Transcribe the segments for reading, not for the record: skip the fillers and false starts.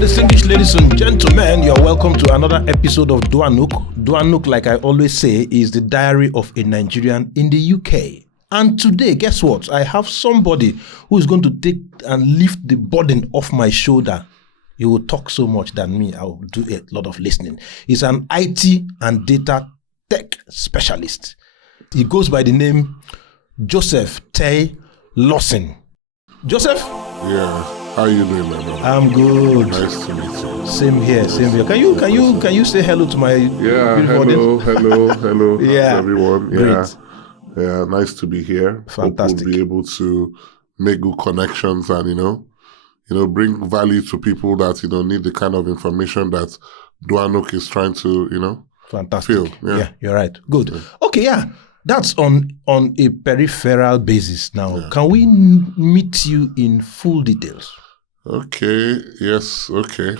Distinguished ladies and gentlemen, you're welcome to another episode of Duanuk. Duanuk, like I always say, is the diary of a Nigerian in the UK. And today, guess what? I have somebody who is going to take and lift the burden off my shoulder. He will talk so much than me. I will do a lot of listening. He's an IT and data tech specialist. He goes by the name Joseph K. Lawson. Joseph? Yeah. How are you doing, man? I'm good. Nice to meet you. Same here, same here. Can you say hello to my hello, yeah, everyone. Yeah, great. Yeah, nice to be here. Fantastic. Hope we'll be able to make good connections and bring value to people that need the kind of information that Duanuk is trying to Fantastic. feel. Yeah, you're right. Good. Okay, yeah. That's on a peripheral basis now. Yeah. Can we meet you in full details? Okay. Yes. Okay.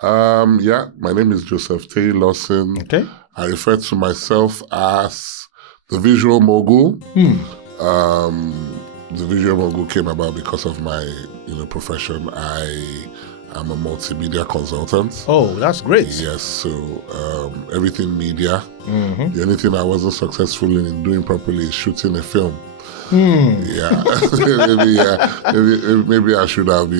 Yeah. My name is Joseph K. Lawson. Okay. I refer to myself as the Visual Mogul. The Visual Mogul came about because of my profession. I'm a multimedia consultant. Oh, that's great. Yes, so everything media. Mm-hmm. The only thing I wasn't successful in doing properly is shooting a film. Yeah, maybe I should have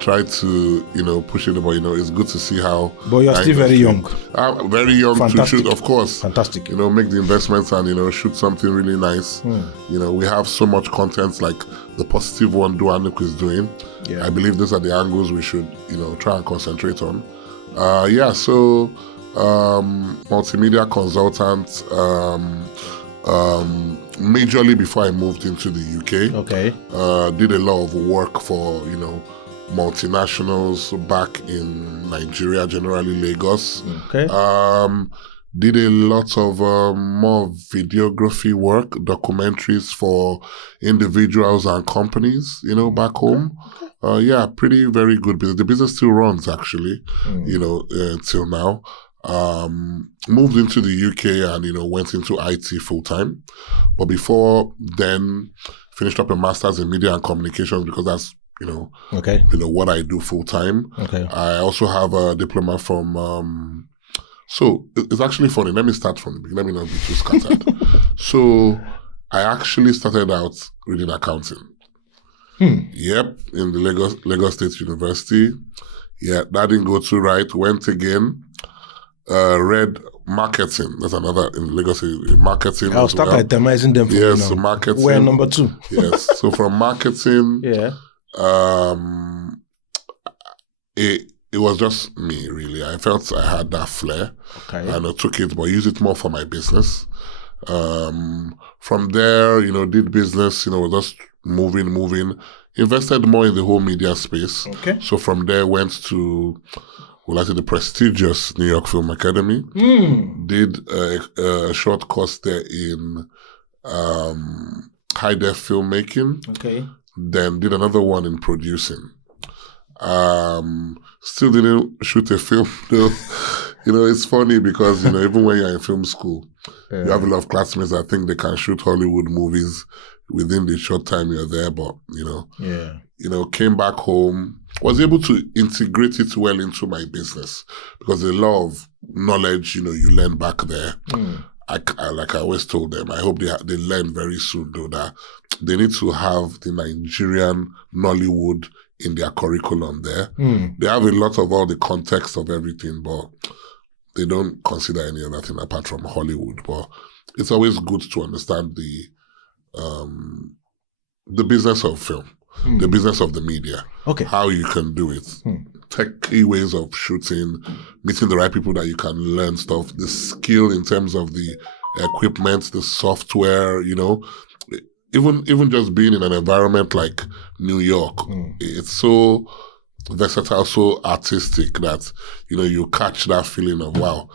tried to push it, but it's good to see how. But you're still very young. I'm very young. Fantastic. To shoot, of course. Fantastic. Make the investments and shoot something really nice. We have so much content like the positive one Duanuk is doing. Yeah. I believe these are the angles we should try and concentrate on. So multimedia consultant. Majorly before I moved into the UK. Okay. Did a lot of work for multinationals back in Nigeria, generally Lagos. Okay. Did a lot of more videography work, documentaries for individuals and companies, back home. Okay. Pretty very good business. The business still runs actually, till now. Moved into the UK and, went into IT full time. But before then, finished up a master's in media and communications because that's, okay. What I do full time. Okay. I also have a diploma from, so it's actually funny. Let me start from the beginning. Let me not be too scattered. So I actually started out reading accounting. Yep, in the Lagos State University. Yeah, that didn't go too right. Went again. Read marketing. That's another in Lagos State marketing. I'll start itemizing them for you now. Yes, marketing. We're number 2. Yes. So from marketing, yeah. It was just me, really. I felt I had that flair. Okay. And I took it, but used it more for my business. From there, did business, just moving, invested more in the whole media space. Okay. So from there, went to, the prestigious New York Film Academy. Did a short course there in high-def filmmaking. Okay. Then did another one in producing. Still didn't shoot a film though. It's funny because, even when you're in film school, you have a lot of classmates that think they can shoot Hollywood movies within the short time you're there, but, came back home, was able to integrate it well into my business because a lot of knowledge, you learn back there. Like I always told them, I hope they learn very soon though that they need to have the Nigerian Nollywood in their curriculum there. They have a lot of all the context of everything, but they don't consider any other thing apart from Hollywood. But it's always good to understand the business of film, the business of the media, okay, how you can do it, techy ways of shooting, meeting the right people that you can learn stuff, the skill in terms of the equipment, the software, even just being in an environment like New York, it's so versatile, so artistic that, you catch that feeling of, wow,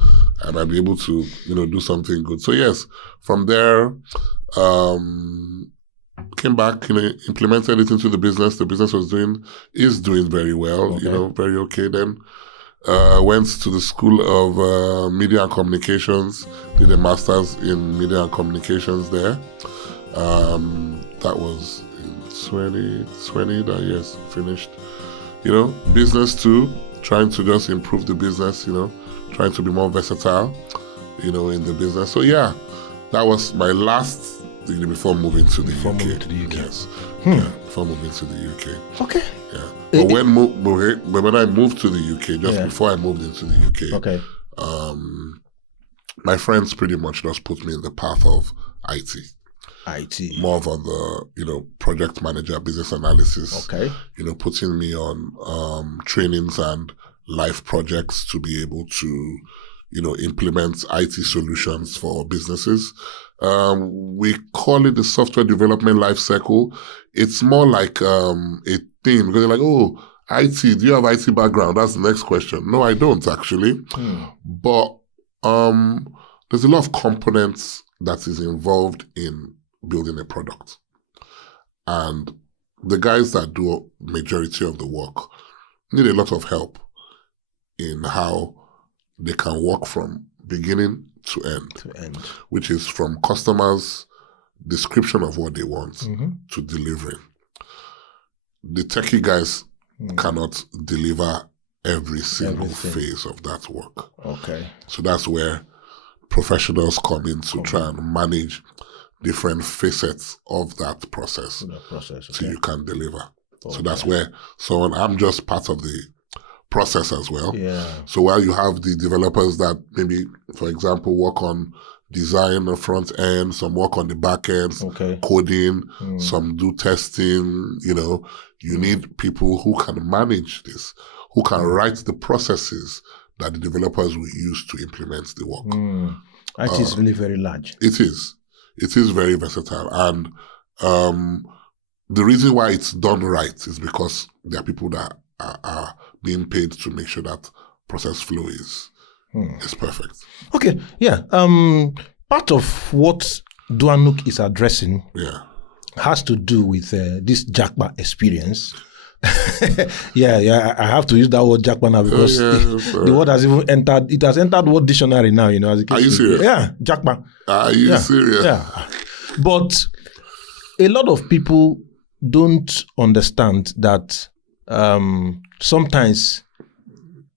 I might be able to, do something good. So yes, from there, came back, implemented it into the business. The business is doing very well, okay, very okay then. Went to the School of Media and Communications, did a master's in Media and Communications there. That was in 2020, that yes, finished. business too, trying to just improve the business, trying to be more versatile, in the business. So yeah, that was my last degree before moving to the UK. Yes. Yeah, before moving to the UK. Okay. Yeah. But when I moved to the UK, just before I moved into the UK, my friends pretty much just put me in the path of IT. More of on the, project manager, business analysis. Okay. Putting me on trainings and live projects to be able to, implement IT solutions for businesses. We call it the software development life cycle. It's more like a thing because they're like, oh, IT, do you have IT background? That's the next question. No, I don't actually. But there's a lot of components that is involved in building a product. And the guys that do majority of the work need a lot of help in how they can work from beginning to end. Which is from customers' description of what they want to delivering. The techie guys cannot deliver every single phase of that work. Okay. So that's where professionals come in to try and manage different facets of that process, so you can deliver. So that's where I'm just part of the process as well. Yeah. So while you have the developers that maybe, for example, work on design the front end, some work on the back end, coding, some do testing, you need people who can manage this, who can write the processes that the developers will use to implement the work. IT is really very large. It is. It is very versatile. And the reason why it's done right is because there are people that are being paid to make sure that process flow is perfect. Okay, yeah. Part of what Duanuk is addressing has to do with this JAPA experience. I have to use that word JAPA now because the word has even entered. It has entered word dictionary now. As a case. Are you serious? Yeah, JAPA. Are you serious? Yeah, but a lot of people don't understand that sometimes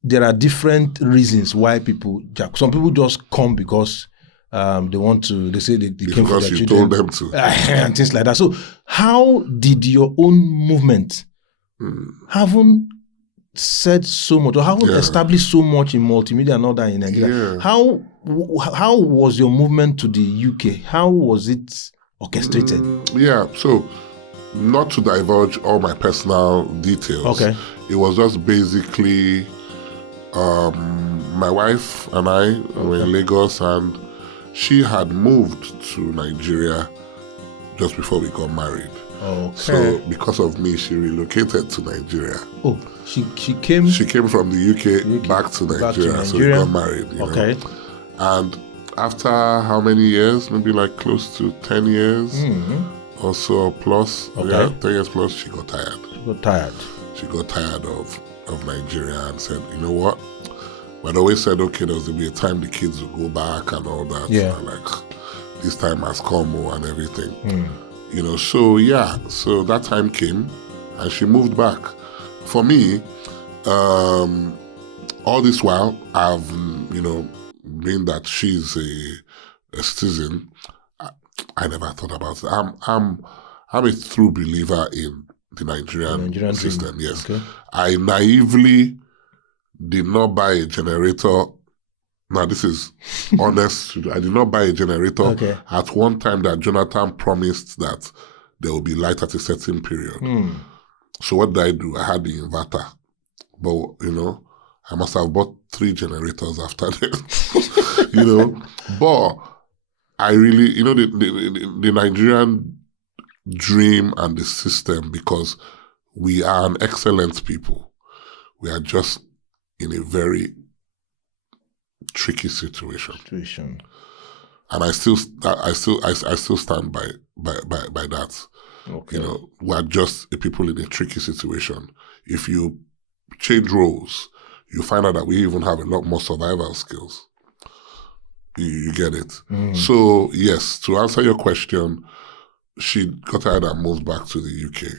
there are different reasons why people JAPA. Some people just come because they want to. They say they came for their children. Told them to, and things like that. So, how did your own movement? Haven't said so much or haven't established so much in multimedia and all that in Nigeria. How was your movement to the UK? How was it orchestrated? So not to divulge all my personal details. It was just basically my wife and I were in Lagos, and she had moved to Nigeria just before we got married. So because of me, she relocated to Nigeria. Oh, she came. She came from the UK back to Nigeria. So we got married. You know? And after how many years? Maybe like close to 10 years or so plus. 10 years plus. She got tired. She got tired of Nigeria and said, you know what? But always said, okay, there's gonna be a time the kids will go back and all that. Like this time has come and everything. So that time came and she moved back. For me, all this while, I've, being that she's a citizen, I never thought about it. I'm a true believer in the Nigerian system, yes. I naively did not buy a generator. Now, this is honest. I did not buy a generator at one time that Jonathan promised that there will be light at a certain period. So what did I do? I had the inverter. But, I must have bought 3 generators after that. But I really, the Nigerian dream and the system, because we are an excellent people. We are just in a very tricky situation. And I still stand by that. We are just a people in a tricky situation. If you change roles, you find out that we even have a lot more survival skills. You get it? So yes, to answer your question, she got tired and moved back to the UK.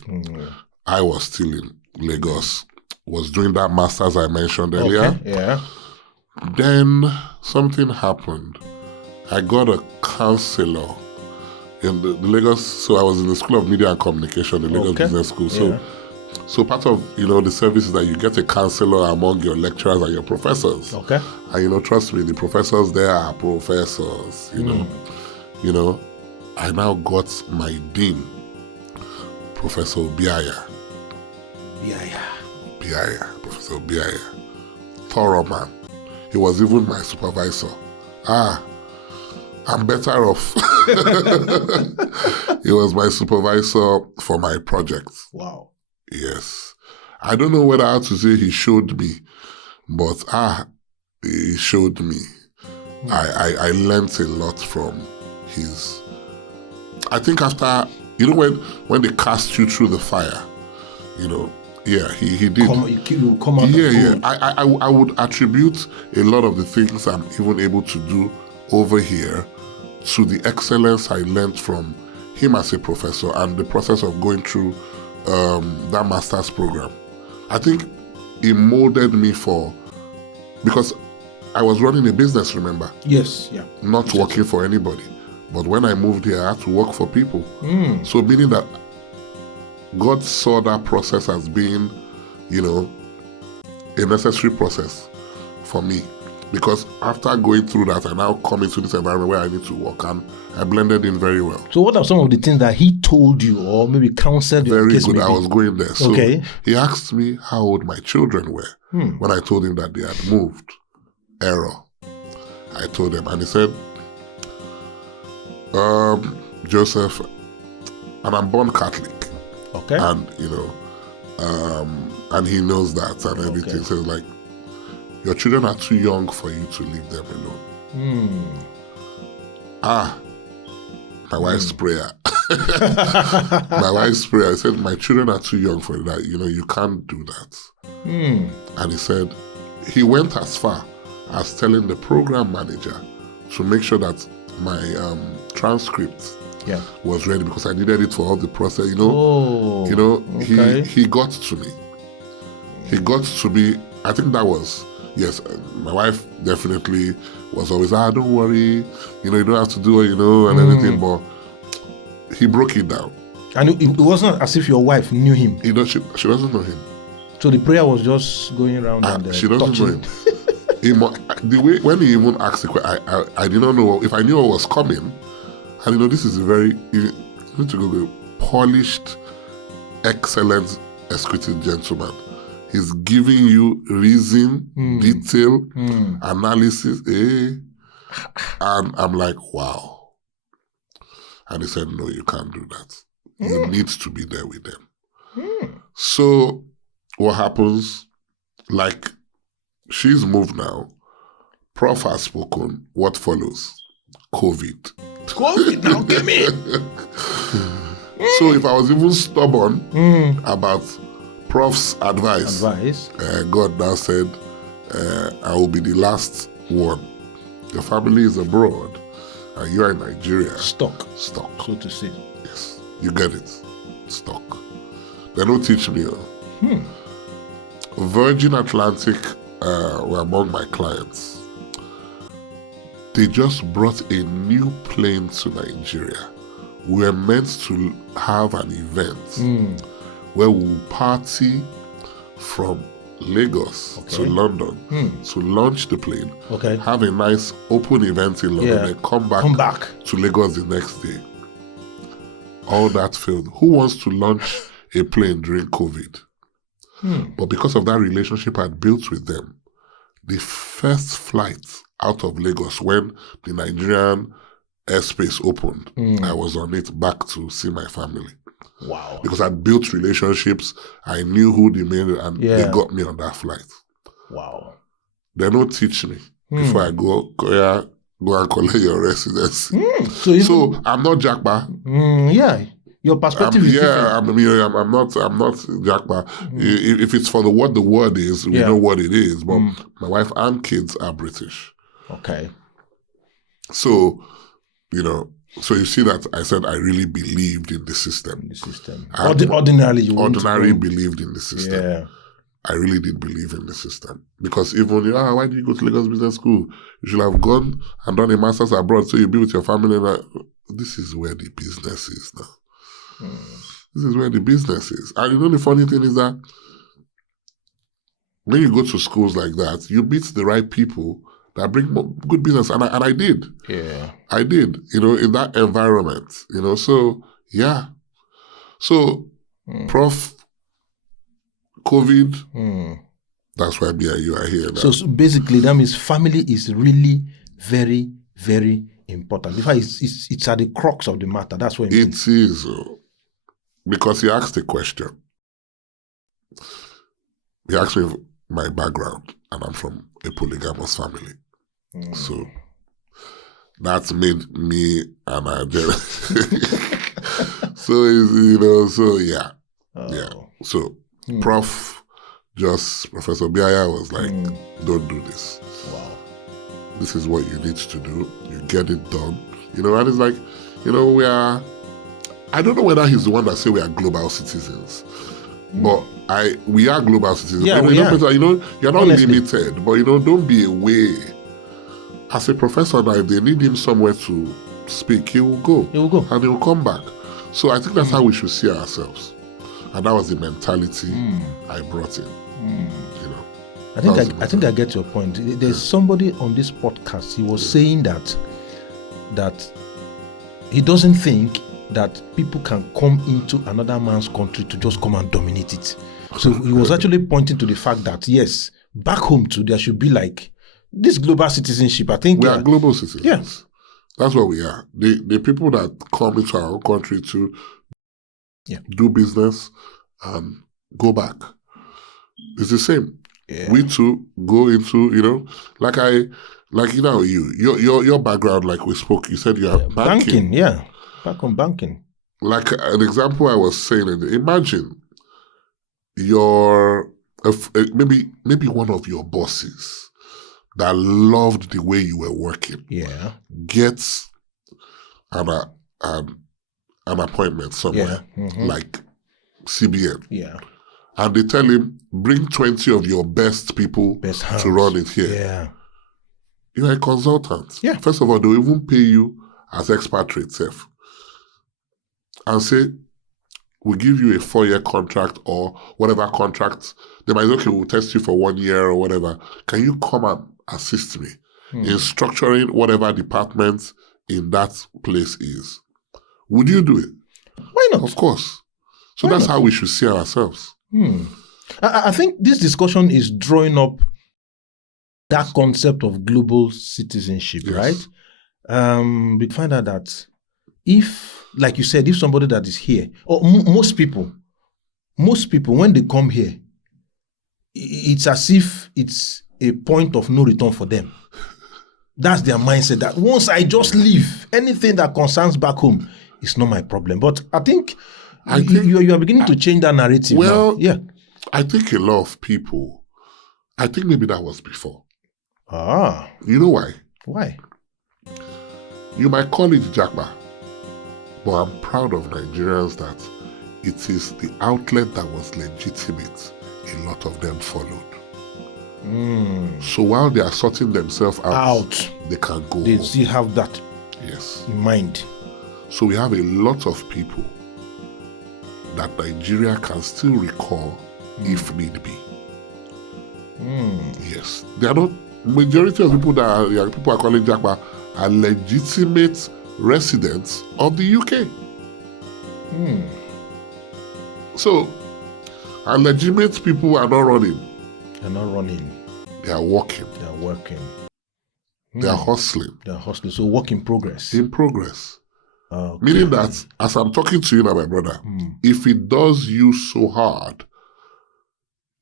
I was still in Lagos was doing that master's I mentioned earlier. Okay. Yeah. Then something happened. I got a counselor in the Lagos. So I was in the School of Media and Communication, the Lagos Business School. So part of the service is that you get a counselor among your lecturers and your professors. Okay. And trust me, the professors there are professors. I now got my dean, Professor Biaya. Professor Biaya. Thorough man. He was even my supervisor. I'm better off. He was my supervisor for my projects. Wow. Yes. I don't know whether I have to say he showed me, but he showed me. I learned a lot from his. I think after, when they cast you through the fire, he did. You come out. Yeah. I would attribute a lot of the things I'm even able to do over here to the excellence I learned from him as a professor and the process of going through that master's program. I think it molded me because I was running a business, remember? Yes, yeah. Not working for anybody. But when I moved here, I had to work for people. So meaning that God saw that process as being, a necessary process for me. Because after going through that, I now come into this environment where I need to work, and I blended in very well. So what are some of the things that he told you or maybe counseled you? Very good. I was going there. So he asked me how old my children were when I told him that they had moved. Error. I told him, and he said, Joseph, and I'm born Catholic. Okay. And, and he knows that and everything. So it's like, your children are too young for you to leave them alone. My wife's prayer. My wife's prayer. I said, my children are too young for that. You can't do that. And he said, he went as far as telling the program manager to make sure that my transcript was ready because I needed it for all the process. He got to me. He got to me. I think that was. Yes, my wife definitely was always, don't worry, you don't have to do it, and everything, but he broke it down. And it wasn't as if your wife knew him. She doesn't know him. So the prayer was just going around and she doesn't touching. know him. The way, when he even asked the question, I did not know, if I knew what was coming, and this is a very, you need to go polished, excellent, executive gentleman. He's giving you reason, detail, analysis, and I'm like, wow. And he said, no, you can't do that. You need to be there with them. So what happens, like, she's moved now. Prof has spoken. What follows? COVID. COVID now came in. So if I was even stubborn about Prof's advice, God now said, I will be the last one. Your family is abroad and you are in Nigeria. Stuck. So to say. Yes, you get it. Stuck. They don't teach me. Virgin Atlantic were among my clients. They just brought a new plane to Nigeria. We were meant to have an event where we'll party from Lagos to London to launch the plane, have a nice open event in London, and come back to Lagos the next day. All that failed. Who wants to launch a plane during COVID? But because of that relationship I built with them, the first flight out of Lagos when the Nigerian airspace opened, I was on it back to see my family. Wow. Because I built relationships, I knew who they made, and they got me on that flight. Wow. They don't teach me before I go and collect your residence. So I'm not JAPA. Your perspective is different. I'm not JAPA. If it's for what the word is, we know what it is. But my wife and kids are British. Okay. So, so you see that I said I really believed in the system. Ordinarily, you ordinarily believed in the system. Yeah. I really did believe in the system. Because even, why did you go to Lagos Business School? You should have gone and done a master's abroad so you be with your family. This is where the business is now. This is where the business is. And you know the funny thing is that when you go to schools like that, you meet the right people that bring good business. And I did. Yeah. I did, in that environment, so yeah. So, Prof, COVID, that's why me and you are here now. So basically, that means family is really very, very important. In fact, it's at the crux of the matter. That's what it means. It is, because he asked a question. He asked me my background, and I'm from a polygamous family. So that's made me a Nigerian. So yeah. Yeah. So Professor Biaya was like, don't do this. Wow. This is what you need to do. You get it done. And it's like, we are, I don't know whether he's the one that say we are global citizens, but we are global citizens. Yeah, we are. You're not Honestly. limited, but don't be away. As a professor now, if they need him somewhere to speak, he will go. He will go. And he will come back. So I think that's how we should see ourselves. And that was the mentality I brought in. I think I get your point. There's somebody on this podcast, he was saying that he doesn't think that people can come into another man's country to just come and dominate it. So he was actually pointing to the fact that, yes, back home too, there should be like this global citizenship. I think we are global citizens. Yeah. That's what we are. The people that come into our own country to do business and go back, it's the same. Yeah. We too go into, your background, like we spoke, you said you are banking. Back on banking. Like an example I was saying, imagine maybe one of your bosses that loved the way you were working gets an appointment somewhere, like CBN. Yeah. And they tell him, bring 20 of your best people to run it here. Yeah. You're a consultant. Yeah. First of all, they'll even pay you as expatriate self. And say, we'll give you a 4-year contract or whatever contract. They might say, okay, we'll test you for 1 year or whatever. Can you come and assist me in structuring whatever department in that place is? Would you do it? Why not? Of course. So that's how we should see ourselves. I think this discussion is drawing up that concept of global citizenship, right? We find out that if, like you said, if somebody that is here, or most people, when they come here, it's as if it's a point of no return for them. That's their mindset, that once I just leave, anything that concerns back home is not my problem. But I think you are beginning to change that narrative now. Yeah. I think a lot of people, I think maybe that was before. You know why? Why? You might call it JAPA, but I'm proud of Nigerians that it is the outlet that was legitimate. A lot of them followed. So while they are sorting themselves out, they can go. They still have that in mind. So we have a lot of people that Nigeria can still recall if need be. Yes. They are not, majority of people that people are calling JAPA are legitimate residents of the UK. So, and legitimate people are not running. They're not running. They are working. They are working. They are hustling. They are hustling. So work in progress. In progress. Meaning that as I'm talking to you now, my brother, if it does you so hard,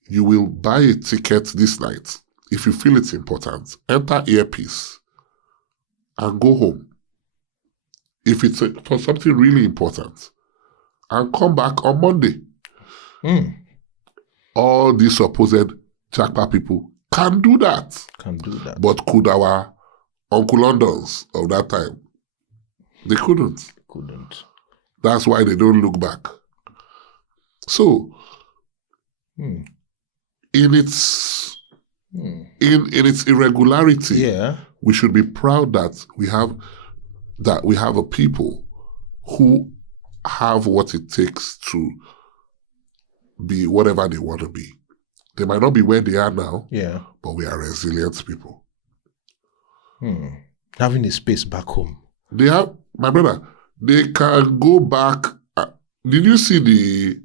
you will buy a ticket this night. If you feel it's important, enter earpiece and go home. If it's for something really important, and come back on Monday. All these supposed JAPA people can do that. But could our Uncle Londons of that time? They couldn't. That's why they don't look back. So, in its irregularity, we should be proud that we have a people who have what it takes to be whatever they want to be. They might not be where they are now, but we are resilient people. Having a space back home. They have, my brother, they can go back. Did you see the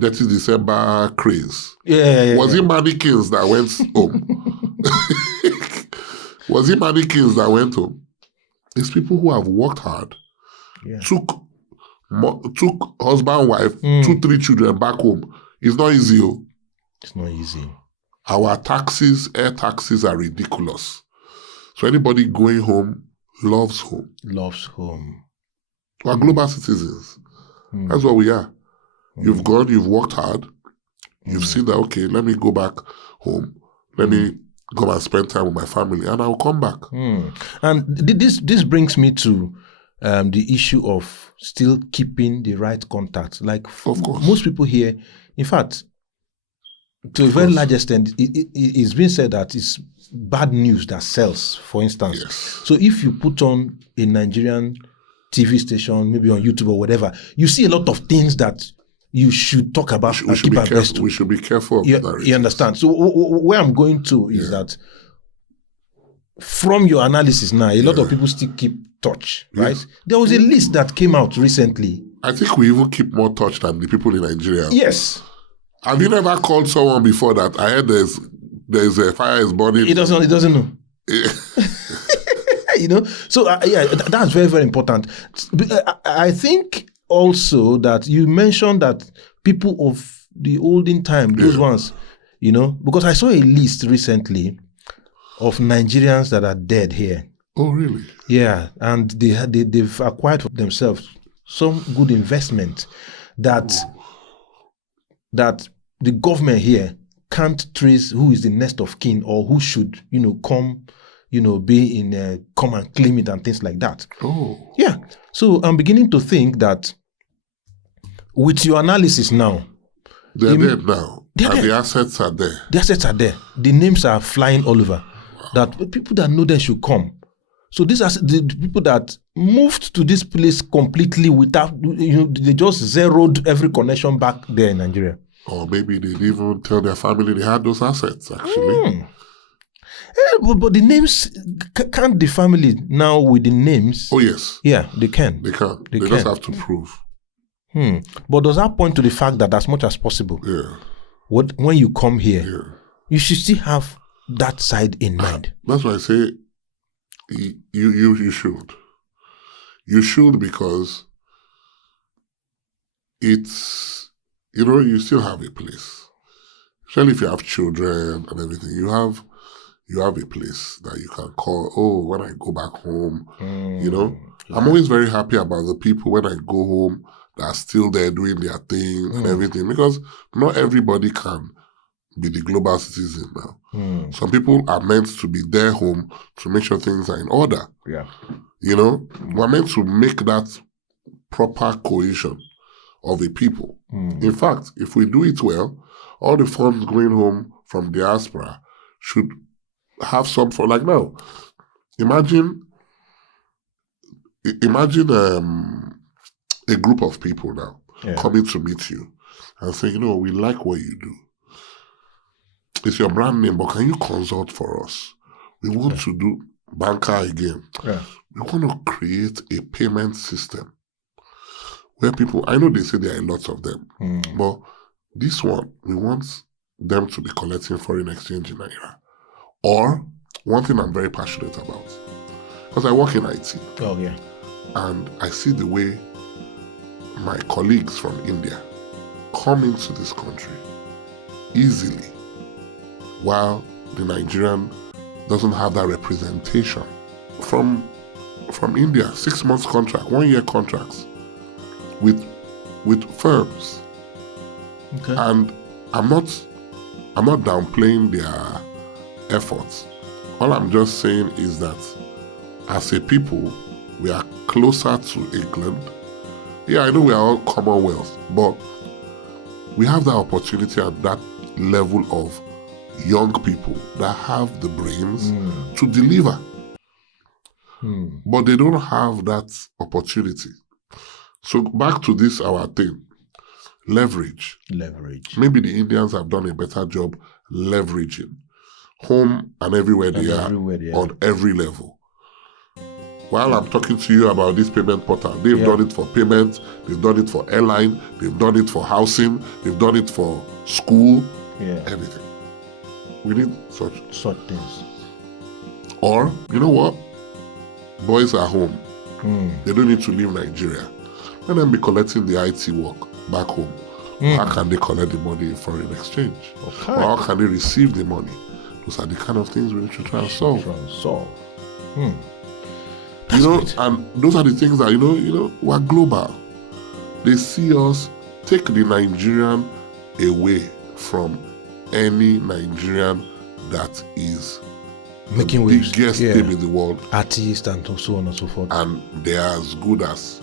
30 December craze? Was it mannequins that went home? Was it mannequins that went home? It's people who have worked hard, took husband, wife, 2-3 children back home. It's not easy. It's not easy. Our air taxes are ridiculous. So anybody going home loves home. Loves home. We're global citizens. That's what we are. You've gone, you've worked hard. You've seen that, okay, let me go back home. Let me go and spend time with my family, and I'll come back. And this brings me to the issue of still keeping the right contact. Like, of course, most people here, in fact, to a very large extent, it's been said that it's bad news that sells, for instance. Yes. So if you put on a Nigerian TV station, maybe on YouTube or whatever, you see a lot of things that you should talk about. We should be careful of that. You understand? So where I'm going to is that from your analysis now, a lot of people still keep touch, right? Yes. There was a list that came out recently. I think we even keep more touch than the people in Nigeria. Yes. Have you never called someone before that I heard there's a fire is burning? It doesn't know. You know, so that's very, very important. I think also that you mentioned that people of the olden time, those ones, you know, because I saw a list recently of Nigerians that are dead here. Oh, really? Yeah, and they've acquired for themselves some good investment that the government here can't trace who is the next of kin or who should, come, be in, come and claim it and things like that. Oh. Yeah. So I'm beginning to think that with your analysis now, they're dead now. And the assets are there. The assets are there. The names are flying all over. That people that know them should come. So these are the people that moved to this place completely without, they just zeroed every connection back there in Nigeria. Or maybe they didn't even tell their family they had those assets, actually. But the names, can't the family now with the names? Oh, yes. Yeah, they can. They can. They just have to prove. But does that point to the fact that as much as possible, when you come here, you should still have that side in mind? That's why I say you should. You should, because it's, you still have a place. Especially if you have children and everything, you have a place that you can call, when I go back home, I'm always very happy about the people when I go home that are still there doing their thing and everything, because not everybody can be the global citizen now. Some people are meant to be their home to make sure things are in order. Yeah. We're meant to make that proper cohesion of a people. In fact, if we do it well, all the funds going home from diaspora should have some for, like now. Imagine a group of people now coming to meet you and saying, we like what you do. It's your brand name, but can you consult for us? We want to do banker again. Yeah. We want to create a payment system where people, I know they say there are lots of them, but this one, we want them to be collecting foreign exchange in Nigeria. Or, one thing I'm very passionate about, because I work in IT. Oh, yeah. And I see the way my colleagues from India come into this country easily, while the Nigerian doesn't have that representation. From India, 6 months contract, 1 year contracts with firms. Okay. And I'm not downplaying their efforts. All I'm just saying is that as a people, we are closer to England. Yeah, I know we are all Commonwealth, but we have that opportunity and that level of young people that have the brains to deliver. But they don't have that opportunity. So back to this, our thing, leverage. Maybe the Indians have done a better job leveraging home and everywhere they are on every level. While I'm talking to you about this payment portal, they've done it for payment, they've done it for airline, they've done it for housing, they've done it for school, everything. We need such things. Or, you know what? Boys are home. They don't need to leave Nigeria. Let them be collecting the IT work back home. How can they collect the money in foreign exchange? Okay. Or how can they receive the money? Those are the kind of things we need to try and solve. You know, and those are the things that, you know, we're global. They see us, take the Nigerian away from any Nigerian that is making the biggest team in the world. Artists and so on and so forth. And they are as good as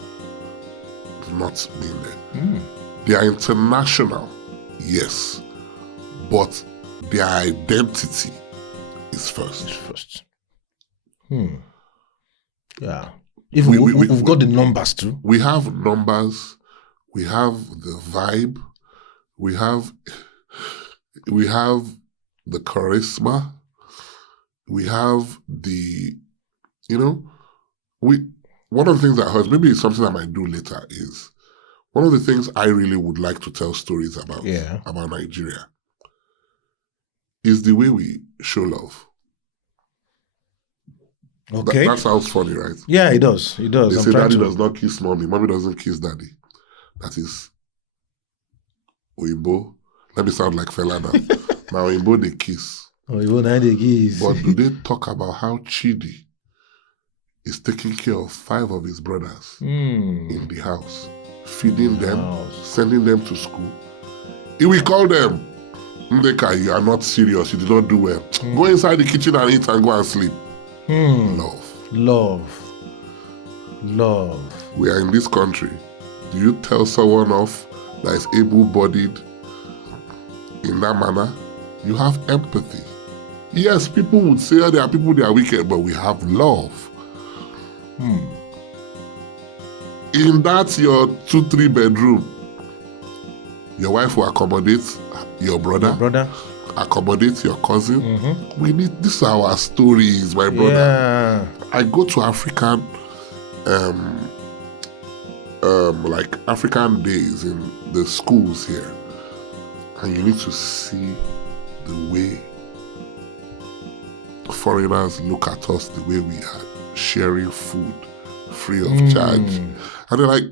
not being there. They are international, yes, but their identity is first. Yeah. Even we've got the numbers too. We have numbers, we have the vibe, we have the charisma, we have the, you know, one of the things that hurts, maybe it's something I might do later, is one of the things I really would like to tell stories about Nigeria is the way we show love. Okay. That sounds funny, right? Yeah, it does. They say daddy does not kiss mommy doesn't kiss daddy. That is Oyinbo. Let me sound like fella now. Now Oyinbo they kiss. Oyinbo now they kiss. But do they talk about how Chidi is taking care of 5 of his brothers in the house, feeding them, sending them to school? He will call them, Ndeka, you are not serious, you did not do well. Go inside the kitchen and eat and go and sleep. Love. We are in this country. Do you tell someone off that is able-bodied in that manner? You have empathy. Yes, people would say there are people that are wicked, but we have love. In that your 2-3 bedroom, your wife will accommodate your brother. Accommodate your cousin. We need, these are our stories, my brother. I go to African like African days in the schools here, and you need to see the way foreigners look at us, the way we are sharing food free of charge. And they're like,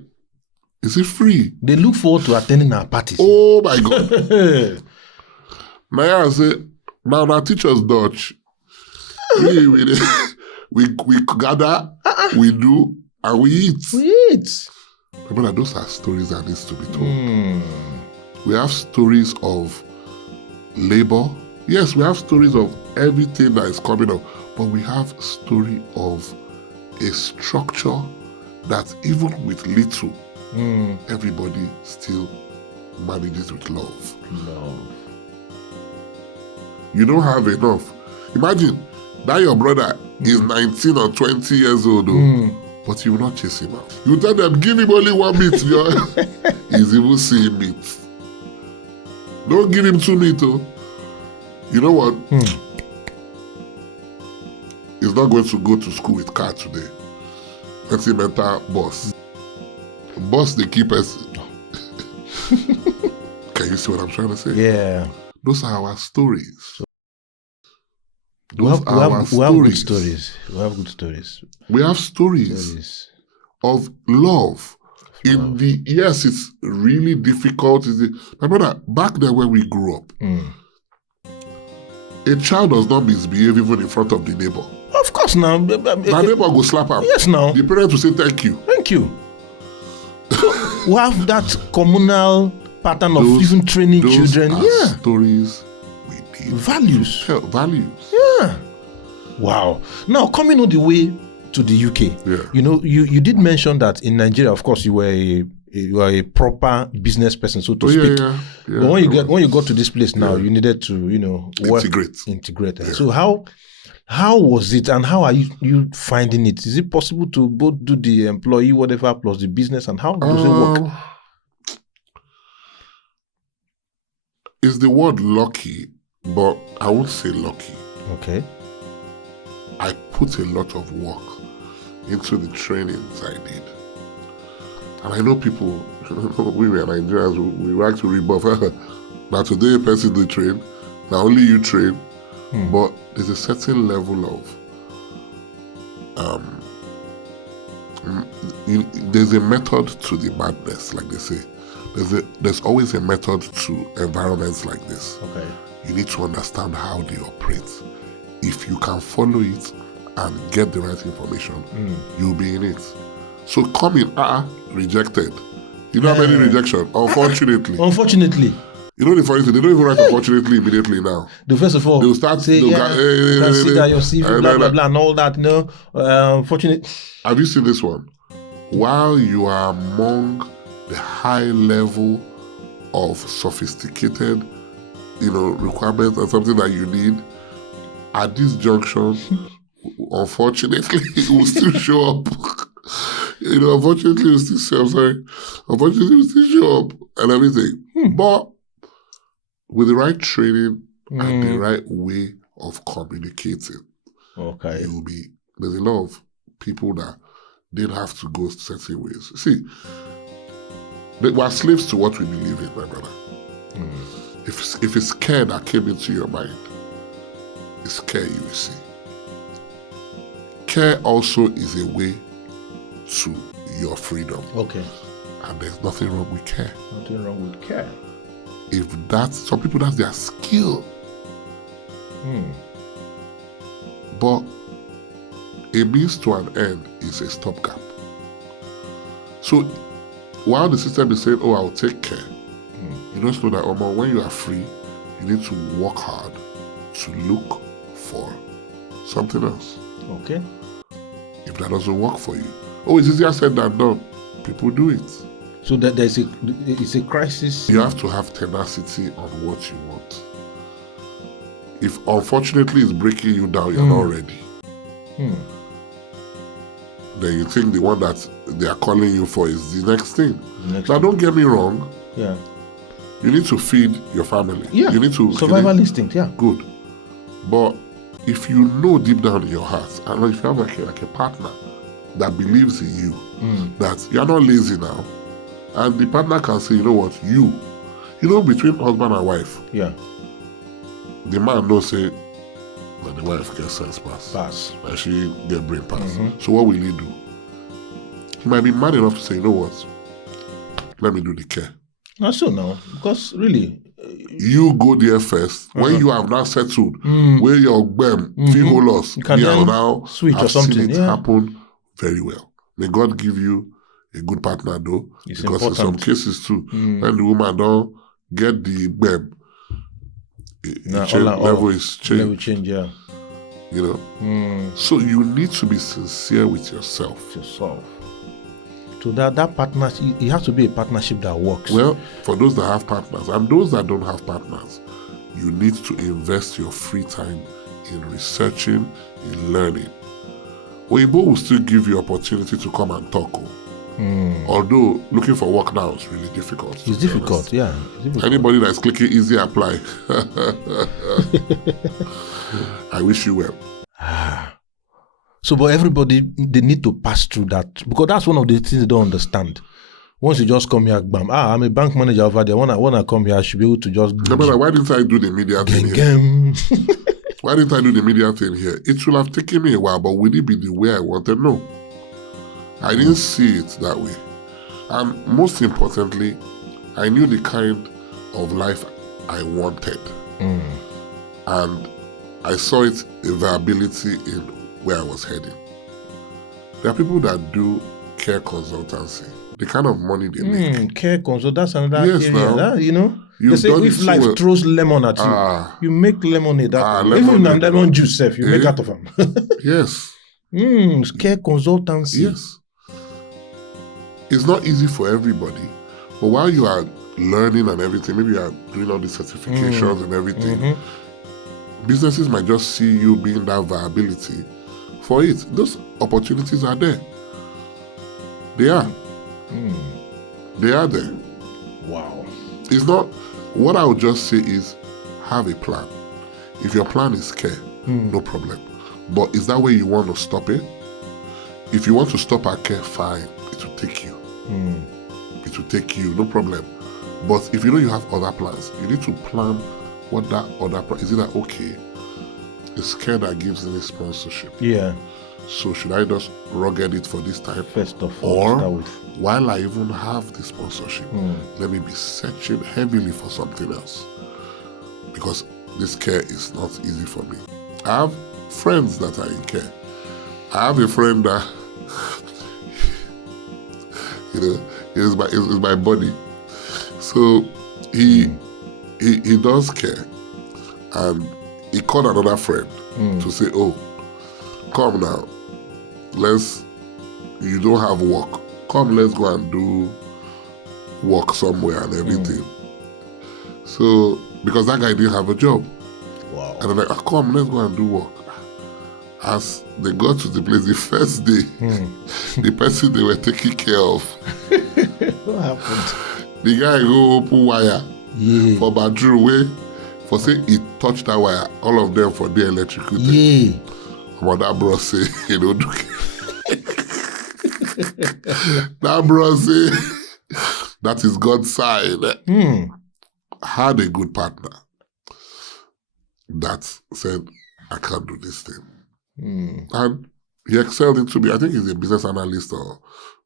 is it free? They look forward to attending our parties. Oh my God. Naya say, now teach us Dutch. we gather, we do, and we eat. Remember, those are stories that needs to be told. We have stories of labor. Yes, we have stories of everything that is coming up, but we have a story of a structure that even with little, everybody still manages with love. You don't have enough. Imagine that your brother is 19 or 20 years old, but you will not chase him out. You tell them, give him only 1 meat. He's even seeing meat. Don't give him 2 meat. You know what? He's not going to go to school with car today. Let him enter bus. Bus, they keep us. Can you see what I'm trying to say? Yeah. Those are our stories. We have good stories. We have good stories. We have stories of love. Yes, it's really difficult. My brother, back then when we grew up, a child does not misbehave even in front of the neighbor. Of course now. The neighbor will slap him. Yes now. The parent will say thank you. Thank you. So we have that communal pattern of even training children. Stories we need. Values. Values. Yeah. Wow. Now coming all the way to the UK. Yeah. You know, you did mention that in Nigeria, of course, you were a a proper business person, so to speak. Yeah. But when you got to this place now, you needed to, integrate. Yeah. So how was it, and how are you finding it? Is it possible to both do the employee whatever plus the business, and how does it work? Is the word lucky, but I won't say lucky. Okay. I put a lot of work into the trainings I did. And I know people, we were Nigerians, we like to rebuff. Now today, a person do train, now only you train, but there's a certain level of, there's a method to the madness, like they say. There's always a method to environments like this. Okay. You need to understand how they operate. If you can follow it and get the right information, you'll be in it. So coming, rejected. You know how many rejection? Unfortunately. You know the funny thing, they don't even write unfortunately immediately now. First of all, they'll start say, you can see that your CV, blah, blah, blah, and all that, unfortunately. Have you seen this one? While you are among the high level of sophisticated, requirements and something that you need, at this junction, unfortunately, it will still show up. Unfortunately, it will still show up and everything. But with the right training and the right way of communicating, okay, there's a lot of people that didn't have to go certain ways. See, we are slaves to what we believe in, my brother. If it's care that came into your mind, it's care you will see. Care also is a way to your freedom. Okay. And there's nothing wrong with care. Nothing wrong with care. Some people, that's their skill. But a means to an end is a stopgap. So while the system is saying, I'll take care, you just know that when you are free, you need to work hard to look for something else. Okay. If that doesn't work for you, it's easier said than done. People do it. So that it's a crisis. You have to have tenacity on what you want. If unfortunately it's breaking you down, you're not ready. Then you think the one that they are calling you for is the next thing. Now, don't get me wrong. Yeah. You need to feed your family. Yeah. You need to survival instinct. Yeah. Good. But if you know deep down in your heart, and if you have like a partner that believes in you, that you're not lazy now, and the partner can say, between husband and wife, the man knows say, but the wife gets sense pass. And she get brain pass. So what will he do? He might be mad enough to say, let me do the care. Not so now, because really, you go there first. When you have now settled, where your feel loss, you can now switch or something. Seen it happen very well. May God give you a good partner though, it's because important. in some cases too, when the woman don't get the BEM, level is changed. Level change, yeah. So you need to be sincere with yourself. So that partnership, it has to be a partnership that works. Well, for those that have partners and those that don't have partners, you need to invest your free time in researching, in learning. Oyibo will still give you opportunity to come and talk. Although looking for work now is really difficult. It's difficult, yeah. Anybody that's clicking easy apply, I wish you well. So, but everybody, they need to pass through that, because that's one of the things they don't understand. Once you just come here, bam, I'm a bank manager over there. When I come here, I should be able to just... No, why didn't I do the media thing here? Why didn't I do the media thing here? It will have taken me a while, but will it be the way I wanted? No. I didn't see it that way. And most importantly, I knew the kind of life I wanted. And I saw it, a viability in where I was heading. There are people that do care consultancy. The kind of money they make. Care consult, that's another area. Now, They say if life throws lemon at you, you make lemonade out of it. Even lemon juice, you make out of them. Yes. Care consultancy. Yes. it's not easy for everybody. But while you are learning and everything, maybe you are doing all these certifications and everything, businesses might just see you being that viability for it. Those opportunities are there. They are. They are there. Wow. It's not, what I would just say is have a plan. If your plan is care, no problem. But is that where you want to stop it? If you want to stop at care, fine. It will take you. It will take you, no problem. But if you know you have other plans, you need to plan what that other plan is. It that okay? It's care that gives any sponsorship. Yeah. So should I just rugged it for this time? First of all, or while I even have the sponsorship, let me be searching heavily for something else. Because this care is not easy for me. I have friends that are in care. I have a friend that is my buddy. So he does care, and he called another friend to say, "Oh, come now, you don't have work. Come, let's go and do work somewhere and everything." So because that guy didn't have a job, wow, and I'm like, "Come, let's go and do work." As they got to the place, the first day, the person they were taking care of, what happened? The guy go open wire for bedroom way, for say he touched that wire, all of them for the electrical thing. But that bro say, you know, that bro say, that is God's sign. Had a good partner that said, I can't do this thing. And he excelled into me. I think he's a business analyst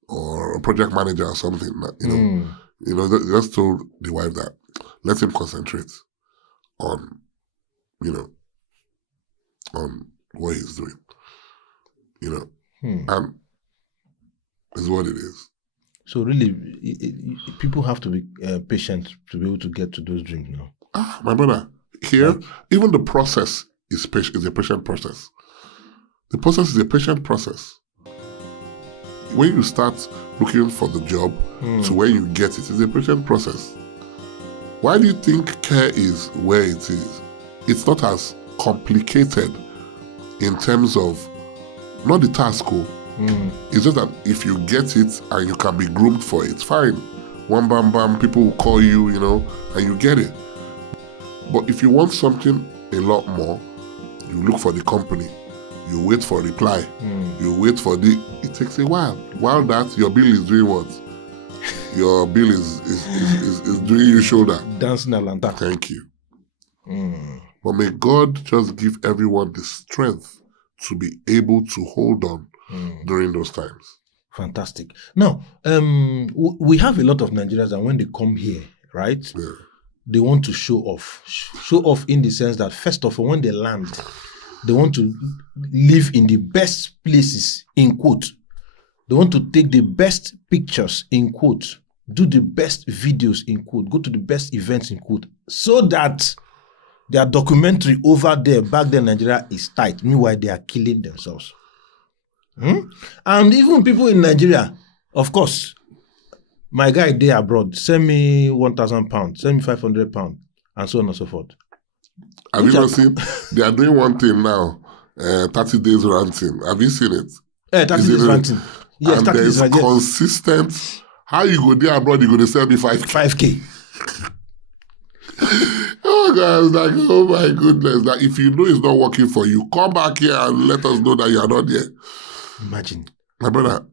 or a project manager or something. You know, just told the wife that let him concentrate on, on what he's doing. And it's what it is. So really, people have to be patient to be able to get to those dreams now. My brother, here, even the process is a patient process. The process is a patient process. When you start looking for the job to when you get it, it's a patient process. Why do you think care is where it is? It's not as complicated in terms of, not the task. It's just that if you get it and you can be groomed for it, fine. One bam bam, people will call you, and you get it. But if you want something a lot more, you look for the company. You wait for a reply. You wait for it takes a while. While that, your bill is doing what? Your bill is doing your shoulder. Dancing along. Thank you. But may God just give everyone the strength to be able to hold on during those times. Fantastic. Now, we have a lot of Nigerians, and when they come here, right, they want to show off. Show off in the sense that, first of all, when they land, they want to live in the best places, in quote. They want to take the best pictures, in quote. Do the best videos, in quote. Go to the best events, in quote. So that their documentary over there, back then, Nigeria is tight. Meanwhile, they are killing themselves. And even people in Nigeria, of course, my guy there abroad, send me £1,000, send me £500, and so on and so forth. Have you not seen? They are doing one thing now, 30 days ranting. Have you seen it? 30 days ranting. Yes, and there's consistent. How you go there abroad, you go to sell me 5K. Oh, guys, like, oh my goodness. Like, if you know it's not working for you, come back here and let us know that you are not here. Imagine. My brother,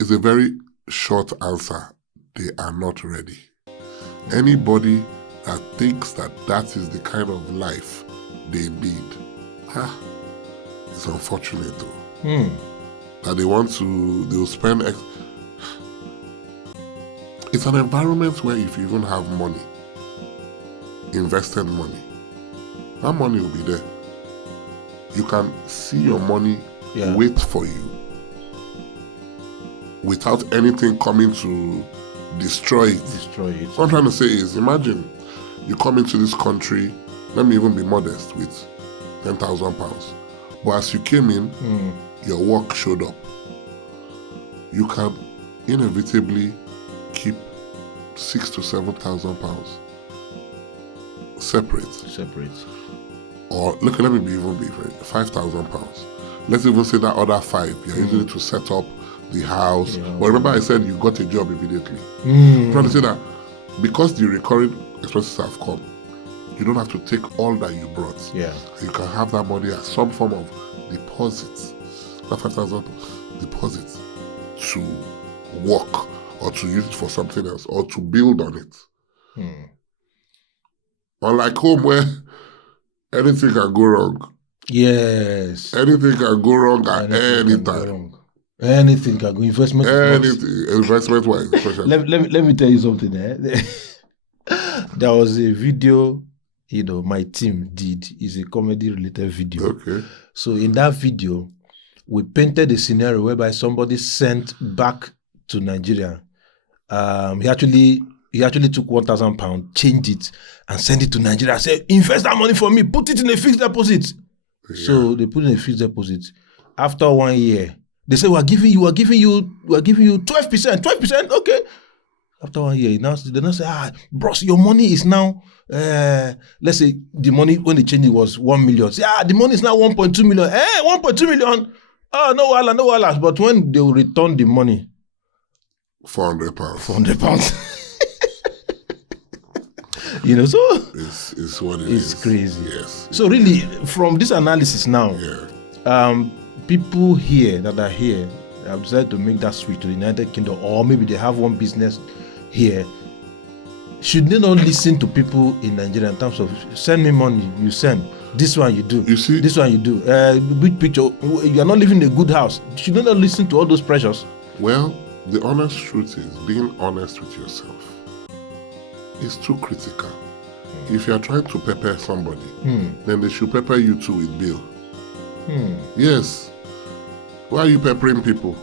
it's a very short answer. They are not ready. Anybody that thinks that is the kind of life they need, it's unfortunate though. That they'll spend. It's an environment where if you even have money, invested money, that money will be there. You can see your money wait for you without anything coming to destroy it. What I'm trying to say is, imagine you come into this country, let me even be modest, with £10,000. But as you came in, your work showed up. You can inevitably keep 6,000 to 7,000 pounds separate. Or look, let me be even be 5,000 pounds. Let's even say that other 5 you're using it to set up the house. But remember, I said you got a job immediately. I'm trying to say that because the recurring expenses have come, you don't have to take all that you brought. Yeah. You can have that money as some form of deposit, that 5,000 deposit, to work or to use it for something else or to build on it. Unlike home where anything can go wrong. Yes. Anything can go wrong at any time. Anything can go. Investment-wise, especially. Let me tell you something. There was a video, my team did. It's a comedy-related video. Okay. So in that video, we painted a scenario whereby somebody sent back to Nigeria. He actually took 1,000 pounds, changed it, and sent it to Nigeria. Said, invest that money for me, put it in a fixed deposit. Yeah. So they put in a fixed deposit. After 1 year, they say, we're giving you 12%. 12%, okay. After 1 year, they now say, bros, your money is now, let's say the money when they changed it was 1 million. Say, the money is now 1.2 million. 1.2 million. Oh, no wala. But when they will return the money, 400 pounds. 400 pounds. So it's what it is. It's crazy. Yes. So really, from this analysis now, people here that are here have decided to make that switch to the United Kingdom, or maybe they have one business here. Should they not listen to people in Nigeria in terms of send me money, you send. This one you do. You see? This one you do. Big picture. You are not living in a good house. Should they not listen to all those pressures? Well, the honest truth is being honest with yourself is too critical. If you are trying to pepper somebody, then they should pepper you too with bill. Yes. Why are you peppering people?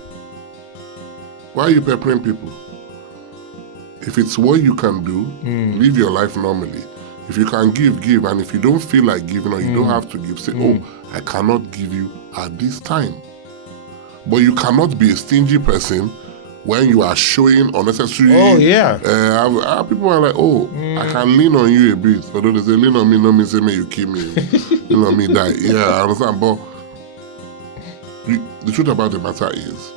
If it's what you can do, live your life normally. If you can give, and if you don't feel like giving or you don't have to give, say, I cannot give you at this time. But you cannot be a stingy person when you are showing unnecessary. People are like, I can lean on you a bit. Although they say lean on me, no me say me you kill me. Lean on me die. Yeah, I understand. But the truth about the matter is,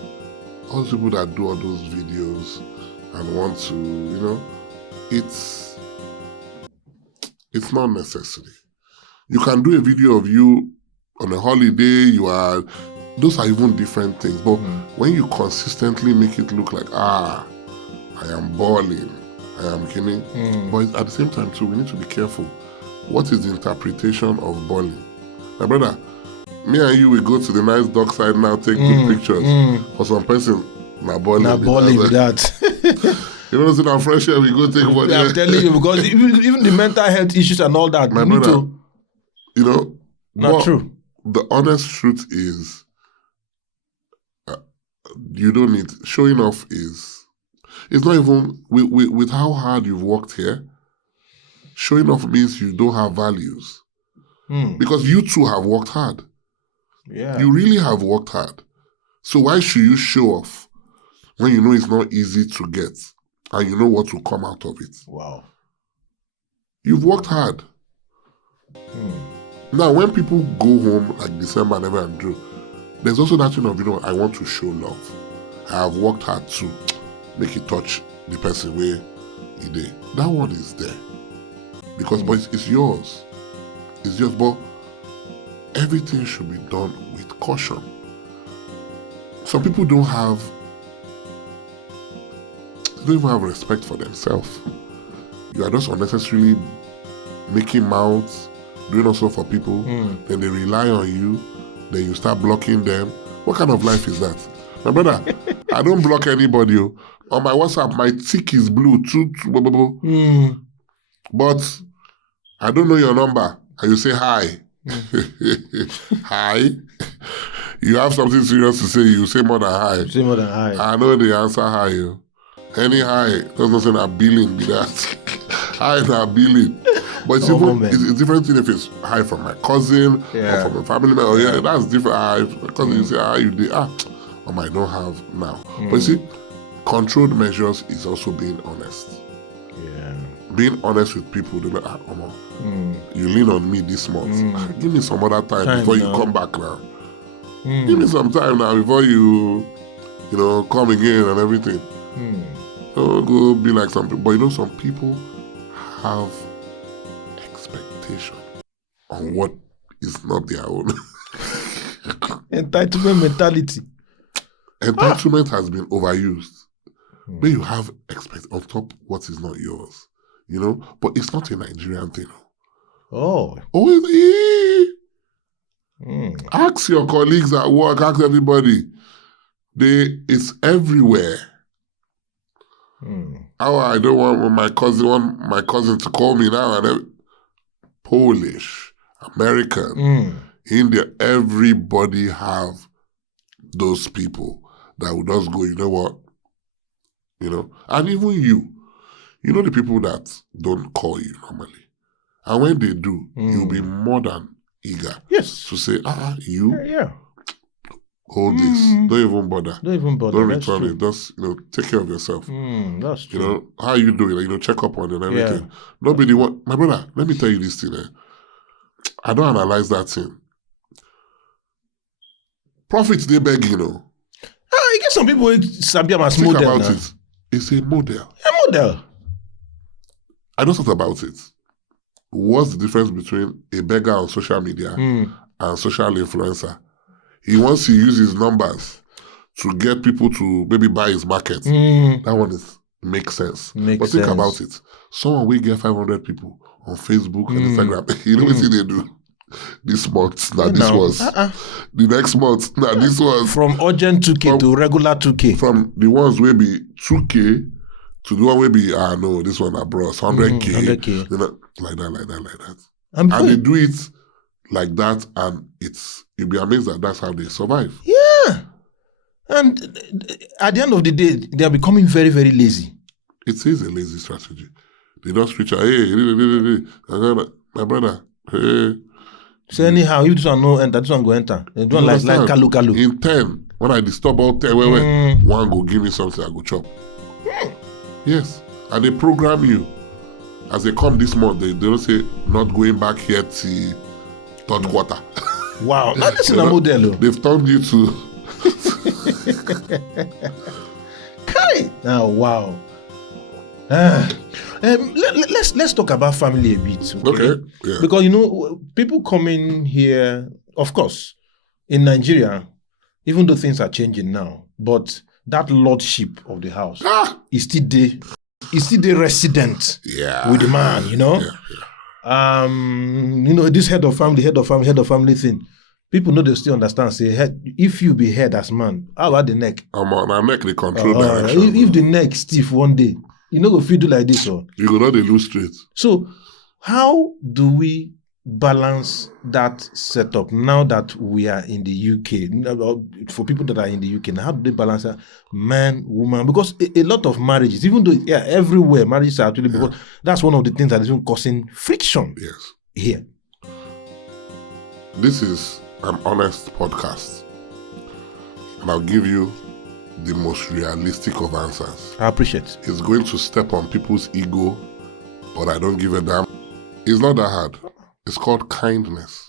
all those people that do all those videos and want to, it's not necessary. You can do a video of you on a holiday, those are even different things. But when you consistently make it look like, I am balling, I am kidding. But at the same time too, we need to be careful. What is the interpretation of balling? My brother, me and you, we go to the nice dockside now, take good pictures. For some person, not balling. Not balling with that. You know, in our fresh air, we go take one. I'm telling you, because even the mental health issues and all that, my brother, not true. The honest truth is, you don't need showing off. It's not even with how hard you've worked here. Showing off means you don't have values, because you too have worked hard. Yeah, you really have worked hard. So why should you show off when you know it's not easy to get and you know what will come out of it? Wow, you've worked hard. Now, when people go home like December, never and Drew, there's also that thing of, I want to show love. I have worked hard to make it touch the person where he did. That one is there. Because but it's yours. It's yours, but everything should be done with caution. Some people don't even have respect for themselves. You are just unnecessarily making mouths, doing also for people, then they rely on you, then you start blocking them. What kind of life is that? My brother, I don't block anybody. On my WhatsApp, my tick is blue, but I don't know your number, and you say hi. Hi. You have something serious to say, you say more than hi. Say more than hi. I know the answer hi. Any hi, that's not saying a billing, be that. Hi is a billing. But it's different thing if it's hi from my cousin or from a family member. That's different. Hi, because you say hi, you did. I don't have now. But you see, controlled measures is also being honest. Yeah. Being honest with people. They're like, you lean on me this month. Give me some other time before you come back now. Give me some time now before you come again and everything. Don't go be like some people. But some people have expectation on what is not their own. Entitlement mentality. Entitlement has been overused. Where you have expect on top what is not yours. But it's not a Nigerian thing. Oh. Ask your colleagues at work, ask everybody. It's everywhere. I don't want my cousin to call me now. And Polish, American, India, everybody have those people that would just go, you know what? And even the people that don't call you normally. And when they do, you'll be more than eager to say, you? Yeah. Hold this. Don't even bother. Don't return it. Just, take care of yourself. That's true. How are you doing? Check up on it and everything. Yeah. Nobody my brother, let me tell you this thing. I don't analyze that thing. Profits, they beg, You get some people Sabiam as think model about now. it. It's a model. A model. I don't thought about it. What's the difference between a beggar on social media and social influencer? He wants to use his numbers to get people to maybe buy his market. That one makes sense. But think about it. Someone will get 500 people on Facebook and Instagram. You know what they do? This month, this was. The next month, this was. From urgent 2K to regular 2K. From the ones will be 2K to the one will be, no, this one abroad, 100K. 100K. Like that. And they do it like that, and you'll be amazed that that's how they survive. Yeah. And at the end of the day, they are becoming very, very lazy. It is a lazy strategy. They just reach out, hey, my brother, hey. So anyhow, if this one no enter, this one go enter. They don't like kalu. In 10, when I disturb all 10, one go give me something, I go chop. Yes. And they program you. As they come this month, they don't say, not going back here till third quarter. Wow. Now this is a model. They've turned you to... Kai! Oh, wow. Let's talk about family a bit. Okay. Yeah. Because, people coming here, of course, in Nigeria, even though things are changing now, but that lordship of the house is still the resident with the man, this head of family thing. People know they still understand. Say, if you be head as man, how about the neck? Our neck, they control direction. If the neck stiff one day, you know, go feel do like this, or you go not they lose straight. So, how do we balance that setup now that we are in the UK? For people that are in the UK, now, how do they balance that man, woman? Because a lot of marriages, even though everywhere marriages are actually, because that's one of the things that is even causing friction. Yes. Here. This is an honest podcast, and I'll give you the most realistic of answers. I appreciate it. It's going to step on people's ego, but I don't give a damn. It's not that hard. It's called kindness.